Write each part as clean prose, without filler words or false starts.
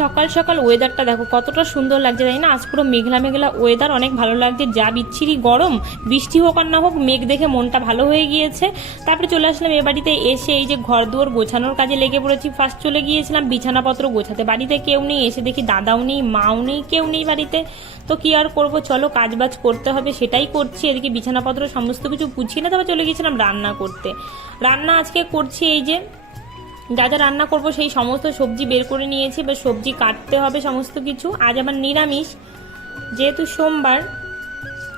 সকাল সকাল ওয়েদারটা দেখো কতটা সুন্দর লাগছে, তাই না? আজ পুরো মেঘলা মেঘলা ওয়েদার, অনেক ভালো লাগছে। যা বিচ্ছিরি গরম, বৃষ্টি হোক আর না হোক, মেঘ দেখে মনটা ভালো হয়ে গিয়েছে। তারপরে চলে আসলাম এ বাড়িতে, এসে এই যে ঘর দুয়ার গোছানোর কাজে লেগে পড়েছি। ফার্স্ট চলে গিয়েছিলাম বিছানাপত্র গোছাতে, বাড়িতে কেউ নেই, এসে দেখি দাদাও নেই, মাও নেই, কেউ নেই বাড়িতে। তো কি আর করবো, চলো কাজবাজ করতে হবে, সেটাই করছি। এদিকে বিছানাপত্র সমস্ত কিছু গুছিয়ে না, তারপর চলে গিয়েছিলাম রান্না করতে। রান্না আজকে করছি এই যে যা যা রান্না করব সেই সমস্ত সবজি বের করে নিয়েছি, এবার সবজি কাটতে হবে সমস্ত কিছু। আজ আমার নিরামিষ, যেহেতু সোমবার,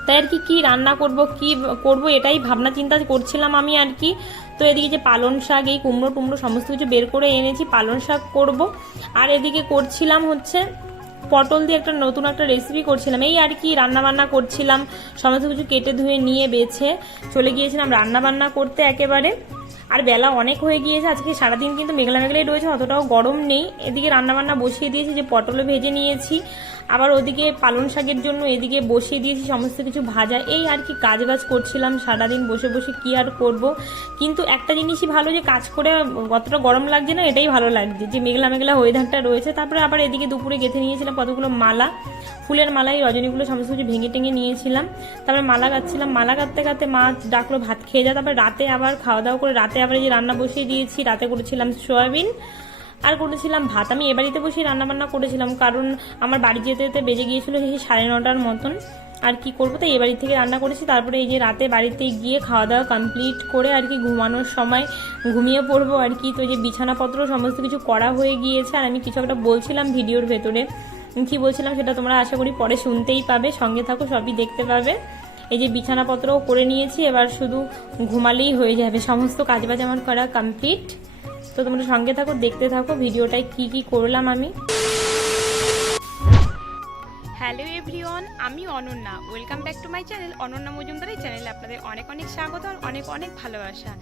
তাই আর কি রান্না করব কি করব এটাই ভাবনা চিন্তা করছিলাম আমি আর কি। তো এদিকে যে পালং শাক, এই কুমড়ো টুমড়ো সমস্ত কিছু বের করে এনেছি, পালং শাক করব। আর এদিকে করছিলাম হচ্ছে পটল দিয়ে একটা নতুন একটা রেসিপি করছিলাম, এই আর কি রান্না বান্না করছিলাম। সমস্ত কিছু কেটে ধুয়ে নিয়ে বেছে চলে গিয়েছিলাম রান্না বান্না করতে একেবারে। আর বেলা অনেক হয়ে গিয়েছে, আজকে সারাদিন কিন্তু মেঘলা মেঘলাই রয়েছে, অতটাও গরম নেই। এদিকে রান্নাবান্না বসিয়ে দিয়েছি, যে পটলও ভেজে নিয়েছি, আবার ওদিকে পালং শাকের জন্য এদিকে বসিয়ে দিয়েছি সমস্ত কিছু ভাজা। এই আর কি কাজবাজ করছিলাম সারাদিন বসে বসে, কি আর করব। কিন্তু একটা জিনিসই ভালো, যে কাজ করে কতটা গরম লাগছে না, এটাই ভালো লাগছে যে মেঘলা মেঘলা ওয়েদারটা রয়েছে। তারপরে আবার এদিকে দুপুরে গেঁথে নিয়েছিলাম কতগুলো মালা, ফুলের মালা, এই রজনীগুলো সমস্ত কিছু ভেঙে টেঙে নিয়েছিলাম। তারপরে মালা গাচ্ছিলাম, মালা গাঁথতে গাঁথতে মা ডাকলো ভাত খেয়ে যা। তারপরে রাতে আবার খাওয়া দাওয়া করে রাতে আবার এই যে রান্না বসিয়ে দিয়েছি। রাতে করেছিলাম সয়াবিন আর করেছিলাম ভাত। আমি এ বাড়িতে বসেই রান্নাবান্না করেছিলাম, কারণ আমার বাড়ি যেতে যেতে বেজে গিয়েছিল সেই 9:30 মতন। আর কি করবো, তো এই বাড়ি থেকে রান্না করেছি। তারপরে এই যে রাতে বাড়িতে গিয়ে খাওয়া দাওয়া কমপ্লিট করে আর কি ঘুমানোর সময় ঘুমিয়ে পড়বো আর কি। তো এই যে বিছানাপত্র সমস্ত কিছু করা হয়ে গিয়েছে। আর আমি কিছু একটা বলছিলাম ভিডিওর ভেতরে, কি বলছিলাম সেটা তোমরা আশা করি পরে শুনতেই পাবে, সঙ্গে থাকো, সবই দেখতে পাবে। এই যে বিছানাপত্রও করে নিয়েছি, এবার শুধু ঘুমালেই হয়ে যাবে, সমস্ত কাজবাজ আমার করা কমপ্লিট। তো তোমরা সঙ্গে থাকো, দেখতে থাকো ভিডিওটায় কি কি করলাম আমি। হ্যালো এভরিওয়ান, আমি Ananya. Welcome back to my channel Ananya Majumdar. এই চ্যানেলে আপনাদের অনেক অনেক স্বাগত আর অনেক অনেক ভালোবাসা।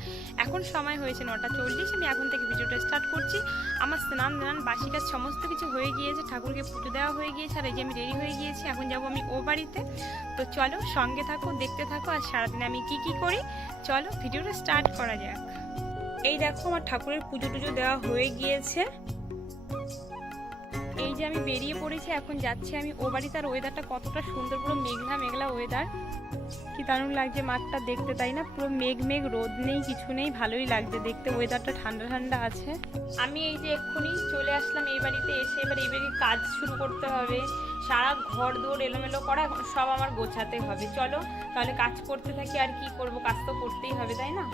এখন সময় হয়েছে 9:40, আমি এখন থেকে ভিডিওটা স্টার্ট করছি। আমার স্নান বাসি কাজ সমস্ত কিছু হয়ে গিয়েছে, ঠাকুরকে পুজো দেওয়া হয়ে গিয়েছে। আর এই যে আমি রেডি হয়ে গিয়েছি, এখন যাবো আমি ও বাড়িতে। তো চলো সঙ্গে থাকো, দেখতে থাকো, আর সারাদিন আমি কি কি করি চলো ভিডিওটা স্টার্ট করা যাক। এই দেখো আমার ঠাকুরের পুজো টুজো দেওয়া হয়ে গিয়েছে। এই যে আমি বেরিয়ে পড়েছি, এখন যাচ্ছি আমি ও বাড়িতে। আর ওয়েদারটা কতটা সুন্দর, পুরো মেঘলা মেঘলা ওয়েদার, কি দারুণ লাগছে মাঠটা দেখতে, তাই না? পুরো মেঘ মেঘ, রোদ নেই, কিছু নেই, ভালোই লাগছে দেখতে, ওয়েদারটা ঠান্ডা ঠান্ডা আছে। আমি এই যে এক্ষুনি চলে আসলাম এই বাড়িতে এসে, এবার এই বাড়ির কাজ শুরু করতে হবে। সারা ঘর দৌড় এলোমেলো করা, এখন সব আমার গোছাতে হবে। চলো তাহলে কাজ করতে থাকি, আর কি করব, কাজ তো করতেই হবে, তাই না?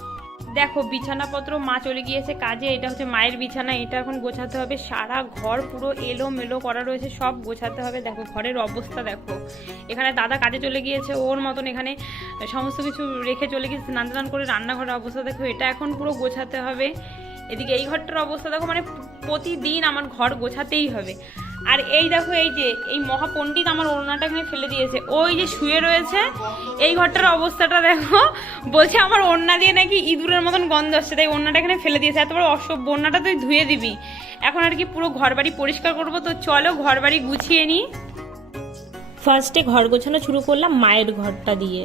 দেখো বিছানাপত্র মা চলে গিয়েছে কাজে, এটা হচ্ছে মায়ের বিছানা, এটা এখন গোছাতে হবে। সারা ঘর পুরো এলোমেলো করা রয়েছে, সব গোছাতে হবে। দেখো ঘরের অবস্থা দেখো। এখানে দাদা কাজে চলে গিয়েছে, ওর মতন এখানে সমস্ত কিছু রেখে চলে গিয়েছে স্নান টান করে। রান্নাঘরের অবস্থা দেখো, এটা এখন পুরো গোছাতে হবে। এদিকে এই ঘরটার অবস্থা দেখো, মানে প্রতিদিন আমার ঘর গোছাতেই হবে। আর এই দেখো, এই যে এই মহাপণ্ডিত আমার ওড়নাটা এখানে ফেলে দিয়েছে, ওই যে শুয়ে রয়েছে। এই ঘরটার অবস্থাটা দেখো, বলছে আমার ওড়না দিয়ে নাকি ইঁদুরের মতন গন্ধ আসছে, তাই ওড়নাটা এখানে ফেলে দিয়েছে। এত বড় অসভ্য, ওড়নাটা তুই ধুয়ে দিবি। এখন আর কি পুরো ঘর বাড়ি পরিষ্কার করবো। তো চলো ঘর বাড়ি গুছিয়ে নিই। ফার্স্টে ঘর গোছানো শুরু করলাম মায়ের ঘরটা দিয়ে।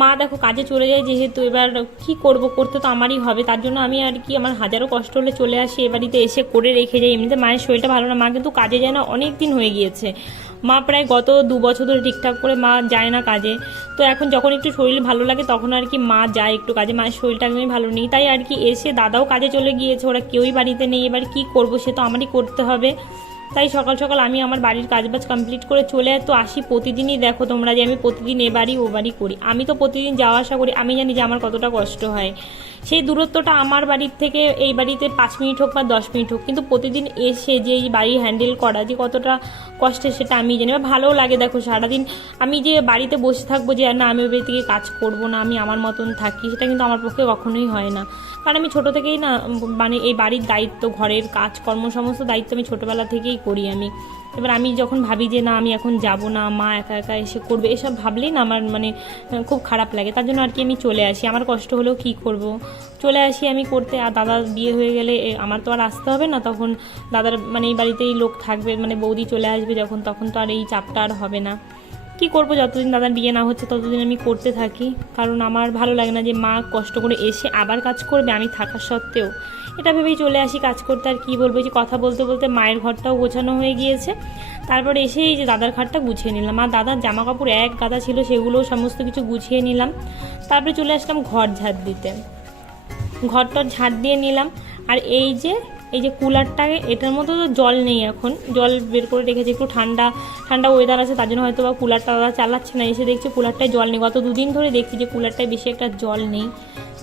মা দেখো কাজে চলে যায় যেহেতু, এবার কি করব, করতে তো আমারই হবে। তার জন্য আমি আর কি আমার হাজারো কষ্ট হলে চলে আসি এ বাড়িতে, এসে করে রেখে যাই। এমনিতে মায়ের শরীরটা ভালো না, মা কিন্তু কাজে যায় না, অনেক দিন হয়ে গিয়েছে। মা প্রায় গত 2 বছর ধরে ঠিকঠাক করে মা যায় না কাজে। তো এখন যখন একটু শরীর ভালো লাগে তখন আর কি মা যায় একটু কাজে। মায়ের শরীরটা একদমই ভালো নেই, তাই আর কি এসে দাদাও কাজে চলে গিয়েছে, ওরা কেউই বাড়িতে নেই। এবার কি করব, সে তো আমারই করতে হবে। তাই সকাল সকাল আমি আমার বাড়ির কাজবাজ কমপ্লিট করে চলে তো আসি। প্রতিদিনই দেখো তোমরা যে আমি প্রতিদিন এ বাড়ি ও বাড়ি করি। আমি তো প্রতিদিন যাওয়া আসা করি, আমি জানি যে আমার কতটা কষ্ট হয়। সেই দূরত্বটা আমার বাড়ির থেকে এই বাড়িতে 5 মিনিট হোক বা 10 মিনিট হোক, কিন্তু প্রতিদিন এসে যে এই বাড়ি হ্যান্ডেল করা যে কতটা কষ্টের সেটা আমি জানি। ভালোও লাগে দেখো, সারাদিন আমি যে বাড়িতে বসে থাকবো যে না আমি ওই বাড়ি থেকে কাজ করবো না, আমি আমার মতন থাকি, সেটা কিন্তু আমার পক্ষে কখনোই হয় না। কারণ আমি ছোটো থেকেই না, মানে এই বাড়ির দায়িত্ব, ঘরের কাজকর্ম সমস্ত দায়িত্ব আমি ছোটোবেলা থেকেই করি আমি। এবার আমি যখন ভাবি যে না আমি এখন যাব না, মা একা একা এসে করবে, এসব ভাবলেই না আমার মানে খুব খারাপ লাগে। তার জন্য আর কি আমি চলে আসি, আমার কষ্ট হলেও কী করব, চলে আসি আমি করতে। আর দাদার বিয়ে হয়ে গেলে আমার তো আর আসতে হবে না, তখন দাদার মানে এই বাড়িতেই লোক থাকবে, মানে বৌদি চলে আসবে যখন, তখন তো আর এই চাপটা আর হবে না। কি করব, যতদিন দাদার বিয়ে না হচ্ছে ততদিন আমি করতে থাকি, কারণ আমার ভালো লাগে না যে মা কষ্ট করে এসে আবার কাজ করবে আমি থাকা সত্ত্বেও। এটা ভেবেই চলে আসি কাজ করতে। আর কি বলবো, যে কথা বলতে বলতে মায়ের ঘরটাও গোছানো হয়ে গিয়েছে। তারপরে এসে এই যে দাদার খাটটা গুছিয়ে নিলাম, আর দাদার জামা কাপড় এক গাদা ছিল সেগুলোও সমস্ত কিছু গুছিয়ে নিলাম। তারপরে চলে আসলাম ঘর ঝাড় দিতে, ঘরটার ঝাড় দিয়ে নিলাম। আর এই যে কুলারটাকে, এটার মধ্যে তো জল নেই, এখন জল বের করে রেখেছি, একটু ঠান্ডা ঠান্ডা ওয়েদার আছে তার জন্য হয়তো বা কুলারটা দাদা চালাচ্ছে না। এসে দেখছি কুলারটায় জল নেই, গত 2 দিন ধরে দেখছি যে কুলারটায় বেশি একটা জল নেই,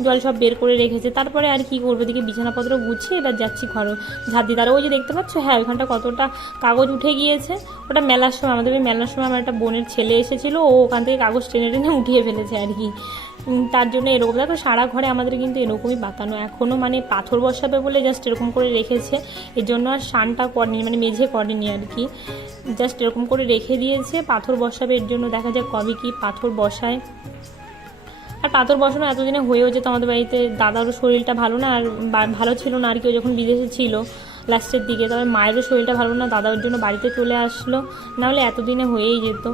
জল সব বের করে রেখেছে। তারপরে আর কি করবো, দিকে বিছানাপত্র গুছিয়ে এবার যাচ্ছি ঘর ঝাড় দিতে। আর ওই যে দেখতে পাচ্ছ, হ্যাঁ ওইখানটা কতটা কাগজ উঠে গিয়েছে, ওটা মেলার সময়, আমাদের মেলার সময় আমার একটা বোনের ছেলে এসেছিলো, ও ওখান থেকে কাগজ টেনে টেনে উঠিয়ে ফেলেছে আর কি। তার জন্য এরকম, দেখো সারা ঘরে আমাদের কিন্তু এরকমই পাতানো এখনও, মানে পাথর বসাবে বলে জাস্ট এরকম করে রেখেছে, এর জন্য আর শানটা করেনি, মানে মেঝে করেনি আর কি, জাস্ট এরকম করে রেখে দিয়েছে। পাথর বসাবে, এর জন্য দেখা যাক কবে কি পাথর বসায়। আর পাথর বসানো এতদিনে হয়েও যেত আমাদের বাড়িতে, দাদারও শরীরটা ভালো না, আর ভালো ছিল না আর কি, ও যখন বিদেশে ছিল লাস্টের দিকে, তবে মায়েরও শরীরটা ভালো না, দাদার জন্য বাড়িতে চলে আসলো, নাহলে এতদিনে হয়েই যেত।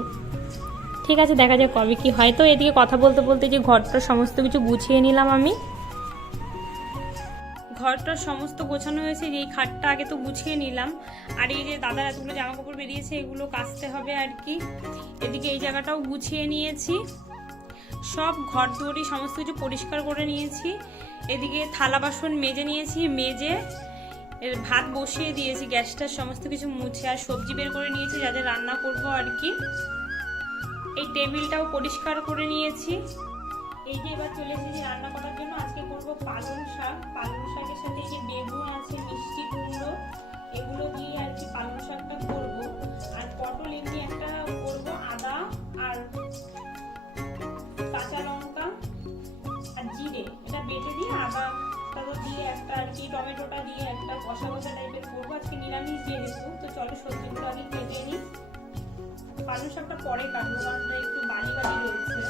ঠিক আছে, দেখা যাক কবে কি হয়। তো এদিকে কথা বলতে বলতে যে ঘরটার সমস্ত কিছু গুছিয়ে নিলাম আমি, ঘরটার সমস্ত গোছানো হয়েছে, এই খাটটা আগে তো গুছিয়ে নিলাম। আর এই যে দাদার এতগুলো জামা কাপড় বেরিয়েছে, এগুলো কাচতে হবে আর কি। এদিকে এই জায়গাটাও গুছিয়ে নিয়েছি, সব ঘর দুয়ারি সমস্ত কিছু পরিষ্কার করে নিয়েছি। এদিকে থালা বাসন মেজে নিয়েছি, মেজে এর ভাত বসিয়ে দিয়েছি, গ্যাসটার সমস্ত কিছু মুছে। আর সবজি বের করে নিয়েছি যাতে রান্না করব আর কি। এই টেবিলটাও পরিষ্কার করে নিয়েছি। এই যে এবার চলে এসেছি রান্না করার জন্য। আজকে করব পালং শাক, পালং শাকের সাথে এই যে বেগুন আছে, মিষ্টি কুমড়ো, এগুলো দিয়ে আর কি পালং শাকটা করব। আর পটল এমনি একটা করব, আদা আর কাঁচা লঙ্কা আর জিরে এটা বেটে দিয়ে, আদা দিয়ে একটা আর কি, টমেটোটা দিয়ে একটা কষা কষা টাইপের করবো। আজকে নিরামিষ দিয়ে দেবো। তো চলো সবজিগুলো আগে কেটে নিই, পালং শাকটা পরে কাটবো কারণ একটু বালি বালি রয়েছে।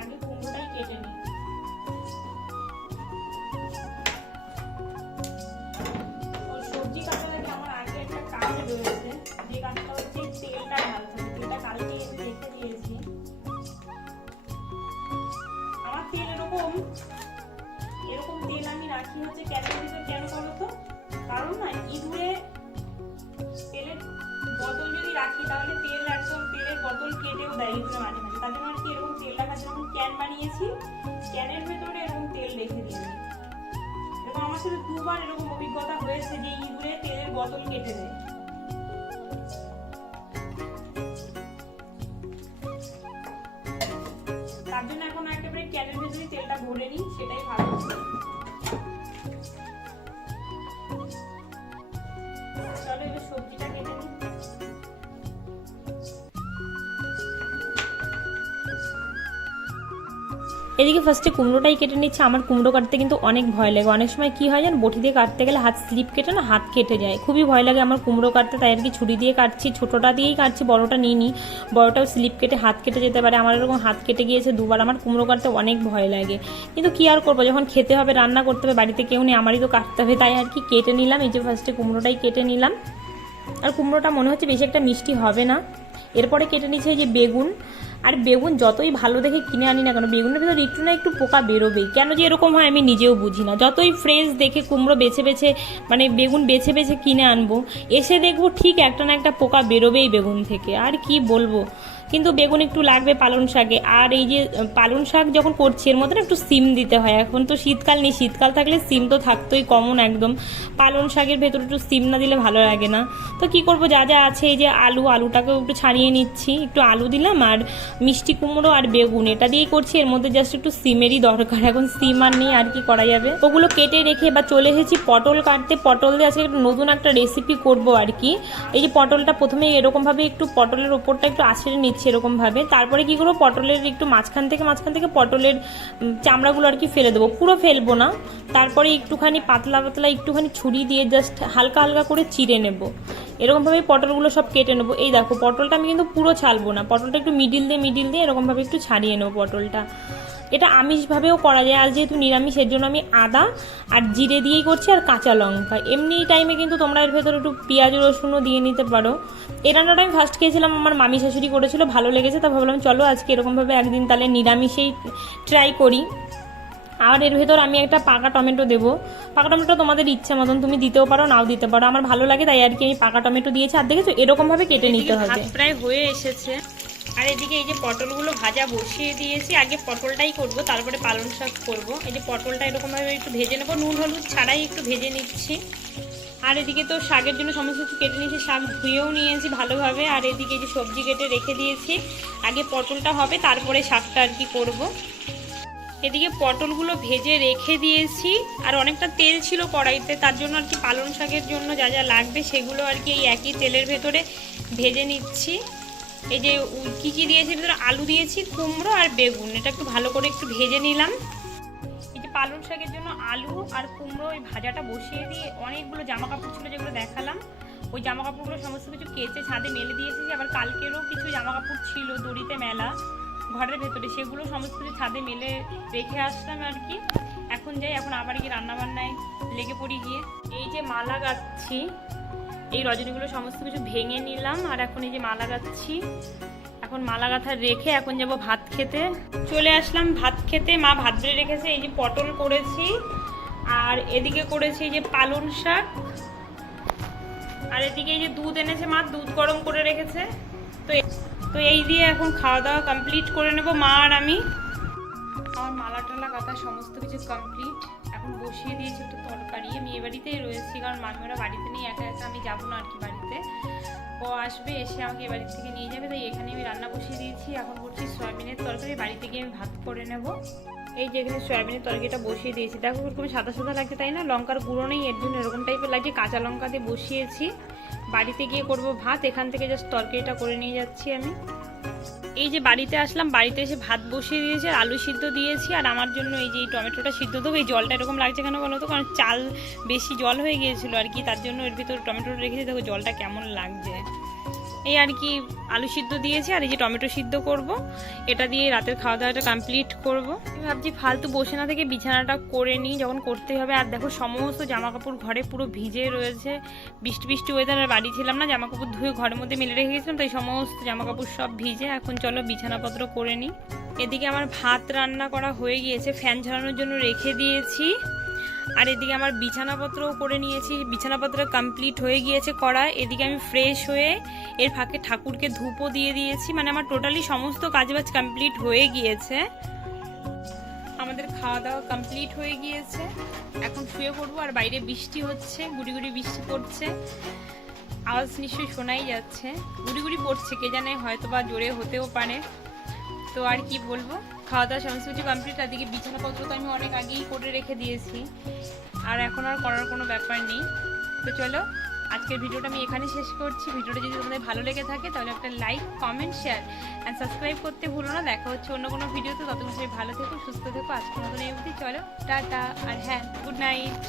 আগে কুমড়োটাই কেটে নিই। সবজি কাটার আগে আমার আগে একটা কাজ রয়েছে, যে কাজটা হচ্ছে তেলটা ঢালতে হবে। তেলটা কালকে রেখে দিয়েছি। আমার তেল এরকম তেল আমি রাখি হচ্ছে কেন বলো তো, কারণ না ইঁদুরে তেলের বোতল যদি রাখি তাহলে তেল একদম তেলের বোতল কেটেও দেয় ইঁদুরে মাঝে মাঝে। তার জন্য আর কি এরকম তেল রাখা, যখন ক্যান বানিয়েছি ক্যানের ভেতরে এরকম তেল রেখে দিয়েছি। এরকম আমার সাথে 2 বার এরকম অভিজ্ঞতা হয়েছে যে ইঁদুরে তেলের বোতল কেটে দেয়। তার জন্য এখন একেবারে ক্যানের ভেতরে তেলটা ভরে নিই, সেটাই ভালো। চলো এবার সবজিটা কেটে নিই। এদিকে ফার্স্টে কুমড়োটাই কেটে নিচ্ছে। আমার কুমড়ো কাটতে কিন্তু অনেক ভয় লাগে, অনেক সময় কি হয় জান, বটি দিয়ে কাটতে গেলে হাত স্লিপ কেটে না হাত কেটে যায়, খুবই ভয় লাগে আমার কুমড়ো কাটতে। তাই আর কি ছুরি দিয়ে কাটছি, ছোটোটা দিয়েই কাটছি, বড়টা নিইনি, বড়টাও স্লিপ কেটে হাত কেটে যেতে পারে। আমার এরকম হাত কেটে গিয়েছে 2 বার। আমার কুমড়ো কাটতে অনেক ভয় লাগে, কিন্তু কি আর করবো, যখন খেতে হবে রান্না করতে হবে, বাড়িতে কেউ নেই, আমারই তো কাটতে হবে, তাই আর কি কেটে নিলাম। এই যে ফার্স্টে কুমড়োটাই কেটে নিলাম। আর কুমড়োটা মনে হচ্ছে বেশি একটা মিষ্টি হবে না। এরপরে কেটে নিচ্ছে এই যে বেগুন। আর বেগুন যতই ভালো দেখে কিনে আনি না কেন, বেগুনের ভিতরে একটু না একটু পোকা বেরোবেই, কেন যে এরকম হয় আমি নিজেও বুঝি না। যতই ফ্রেশ দেখে কুমড়ো বেছে বেছে, মানে বেগুন বেছে বেছে কিনে আনবো, এসে দেখবো ঠিক একটা না একটা পোকা বেরোবেই বেগুন থেকে। আর কি বলবো, কিন্তু বেগুন একটু লাগবে পালং শাকে। আর এই যে পালং শাক যখন করছি এর মধ্যে একটু সিম দিতে হয়। এখন তো শীতকাল নেই, শীতকাল থাকলে সিম তো থাকতোই কমন একদম, পালং শাকের ভেতরে একটু সিম না দিলে ভালো লাগে না। তো কি করব, যা যা আছে এই যে আলুটাকেও একটু ছাড়িয়ে নিচ্ছি, একটু আলু দিলাম আর মিষ্টি কুমড়ো আর বেগুন এটা দিয়েই করছি। এর মধ্যে জাস্ট একটু সিমেরই দরকার, এখন সিম আর নেই, আর কি করা যাবে। ওগুলো কেটে রেখে এবার চলে এসেছি পটল কাটতে। পটল দিয়ে আজকে একটু নতুন একটা রেসিপি করব আর কি। এই যে পটলটা প্রথমে এরকমভাবে একটু পটলের ওপরটা একটু আঁচড়ে নিচ্ছি এরকমভাবে। তারপরে কি করবো, পটলের একটু মাঝখান থেকে পটলের চামড়াগুলো আর কি ফেলে দেবো, পুরো ফেলবো না। তারপরে একটুখানি পাতলা পাতলা একটুখানি ছুরি দিয়ে জাস্ট হালকা হালকা করে চিড়ে নেব। এরকমভাবে পটলগুলো সব কেটে নেবো। এই দেখো পটলটা আমি কিন্তু পুরো ছালবো না, পটলটা একটু মিডিল দিয়ে এরকমভাবে একটু ছাড়িয়ে নেবো পটলটা। এটা আমিষভাবেও করা যায়, আর যেহেতু নিরামিষ এর জন্য আমি আদা আর জিরে দিয়েই করছি আর কাঁচা লঙ্কা। এমনি টাইমে কিন্তু তোমরা এর ভেতরে একটু পেঁয়াজ রসুনও দিয়ে নিতে পারো। এই রান্নাটা আমি ফার্স্ট খেয়েছিলাম, আমার মামি শাশুড়ি করেছিল, ভালো লেগেছে, তা ভাবলাম চলো আজকে এরকমভাবে একদিন তাহলে নিরামিষেই ট্রাই করি। আর এর ভেতর আমি একটা পাকা টমেটো দেবো। পাকা টমেটো তোমাদের ইচ্ছা মতন তুমি দিতেও পারো নাও দিতে পারো, আমার ভালো লাগে তাই আর কি আমি পাকা টমেটো দিয়েছি। আর দেখেছো এরকমভাবে কেটে নিতে হবে। প্রায় হয়ে এসেছে। আর এদিকে এই যে পটলগুলো ভাজা বসিয়ে দিয়েছি, আগে পটলটাই করব তারপরে পালং শাক করব। এই যে পটলটা এরকমভাবে একটু ভেজে নেবো, নুন হলুদ ছাড়াই একটু ভেজে নিচ্ছি। আর এদিকে তো শাকের জন্য সমস্ত কিছু কেটে নিয়েছি, শাক ধুয়েও নিয়েছি ভালোভাবে। আর এদিকে এই যে সবজি কেটে রেখে দিয়েছি, আগে পটলটা হবে তারপরে শাকটা আর কি করব। এদিকে পটলগুলো ভেজে রেখে দিয়েছি, আর অনেকটা তেল ছিল কড়াইতে, তার জন্য আর কি পালং শাকের জন্য যা যা লাগবে সেগুলো আর কি এই একই তেলের ভেতরে ভেজে নিচ্ছি। এই যে কী কী দিয়েছি ভেতরে আলু দিয়েছি, কুমড়ো আর বেগুন, এটা একটু ভালো করে একটু ভেজে নিলাম। এই যে পালং শাকের জন্য আলু আর কুমড়ো এই ভাজাটা বসিয়ে দিয়ে অনেকগুলো জামা কাপড় ছিল যেগুলো দেখালাম, ওই জামা কাপড়গুলো সমস্ত কিছু কেচে ছাদে মেলে দিয়েছি। আবার কালকেরও কিছু জামা কাপড় ছিল দড়িতে মেলা ঘরের ভেতরে, সেগুলো সমস্ত কিছু ছাদে মেলে রেখে আসলাম আর কি। এখন যাই, এখন আবার গিয়ে রান্নাবান্নায় লেগে পড়ি গিয়ে। এই যে মালা গাচ্ছি, এই রজনীগুলো সমস্ত কিছু ভেঙে নিলাম, আর এখন এই যে মালা গাচ্ছি। এখন মালা গাঁথা রেখে এখন যাব ভাত খেতে। চলে আসলাম ভাত খেতে, মা ভাত বেড়ে রেখেছে। এই যে পটল করেছি, আর এদিকে করেছি এই যে পালং শাক, আর এদিকে এই যে দুধ এনেছে মা, দুধ গরম করে রেখেছে। তো এই দিয়ে এখন খাওয়া দাওয়া কমপ্লিট করে নেব মা আর আমি। আমার মালা টালা গাঁথা সমস্ত কিছু কমপ্লিট। এখন বসিয়ে দিয়েছি একটু তরকারি। আমি এ বাড়িতেই রয়েছি, কারণ মামিরা বাড়িতে নেই, একা একা আমি যাবো না আর কি বাড়িতে। ও আসবে, এসে আমাকে এ বাড়ি থেকে নিয়ে যাবে, তাই এখানে আমি রান্না বসিয়ে দিয়েছি। এখন করছি সয়াবিনের তরকারি, বাড়িতে গিয়ে আমি ভাত করে নেব। এই যে এখানে সয়াবিনের তরকারিটা বসিয়ে দিয়েছি, দেখো এরকম সাদা সাদা লাগছে তাই না, লঙ্কার গুঁড়ো নেই এর জন্য এরকম টাইপের লাগছে। কাঁচা লঙ্কা দিয়ে বসিয়েছি, বাড়িতে গিয়ে করব ভাত। এখান থেকে জাস্ট তরকারিটা করে নিয়ে যাচ্ছি আমি। এই যে বাড়িতে আসলাম, বাড়িতে এসে ভাত বসিয়ে দিয়েছি, আর আলু সিদ্ধ দিয়েছি। আর আমার জন্য এই যে এই টমেটোটা সিদ্ধ দেবো। এই জলটা এরকম লাগছে কেন বলো তো, কারণ চাল বেশি জল হয়ে গিয়েছিল আর কি, তার জন্য এর ভিতরে টমেটোটা রেখেছি। দেখো জলটা কেমন লাগছে। এই আর কি আলু সিদ্ধ দিয়েছি, আর এই যে টমেটো সিদ্ধ করব, এটা দিয়ে রাতের খাওয়া দাওয়াটা কমপ্লিট করব। আমি ভাবছি ফালতু বসে না থেকে বিছানাটা করে নিই, যখন করতে হবে। আর দেখো সমস্ত জামা কাপড় ঘরে পুরো ভিজে রয়েছে, বৃষ্টি বৃষ্টি ওয়েদারে বাড়ি ছিলাম না, জামা কাপড় ধুয়ে ঘরের মধ্যে মেলে রেখে গেছিলাম, তাই সমস্ত জামা কাপড় সব ভিজে। এখন চলো বিছানাপত্র করে নিই। এদিকে আমার ভাত রান্না করা হয়ে গিয়েছে, ফ্যান ঝরানোর জন্য রেখে দিয়েছি। আর এদিকে আমার বিছানাপত্রও করে নিয়েছি, বিছানাপত্র কমপ্লিট হয়ে গিয়েছে করা। এদিকে আমি ফ্রেশ হয়ে এর ফাঁকে ঠাকুরকে ধূপও দিয়ে দিয়েছি, মানে আমার টোটালি সমস্ত কাজবাজ কমপ্লিট হয়ে গিয়েছে। আমাদের খাওয়া দাওয়া কমপ্লিট হয়ে গিয়েছে, এখন শুয়ে পড়বো। আর বাইরে বৃষ্টি হচ্ছে, গুড়ি গুড়ি বৃষ্টি পড়ছে, আওয়াজ নিশ্চয়ই শোনাই যাচ্ছে। গুড়ি গুড়ি পড়ছে, কে জানে হয়তো বা জোরে হতেও পারে। তো আর কি বলবো, খাওয়া দাওয়া সমস্ত কিছু কমপ্লিট। আর দিকে বিছানাপত্র তো আমি অনেক আগেই করে রেখে দিয়েছি, আর এখন আর করার কোনো ব্যাপার নেই। তো চলো আজকের ভিডিওটা আমি এখানে শেষ করছি। ভিডিওটা যদি তোমাদের ভালো লেগে থাকে তাহলে একটা like, comment, share and subscribe করতে ভুলো না। দেখা হচ্ছে অন্য কোনো ভিডিওতে, ততক্ষণ সবাই ভালো থেকো, সুস্থ থেকো। আজকের মতন এই অবধি, চলো টাটা, আর হ্যাঁ গুড নাইট।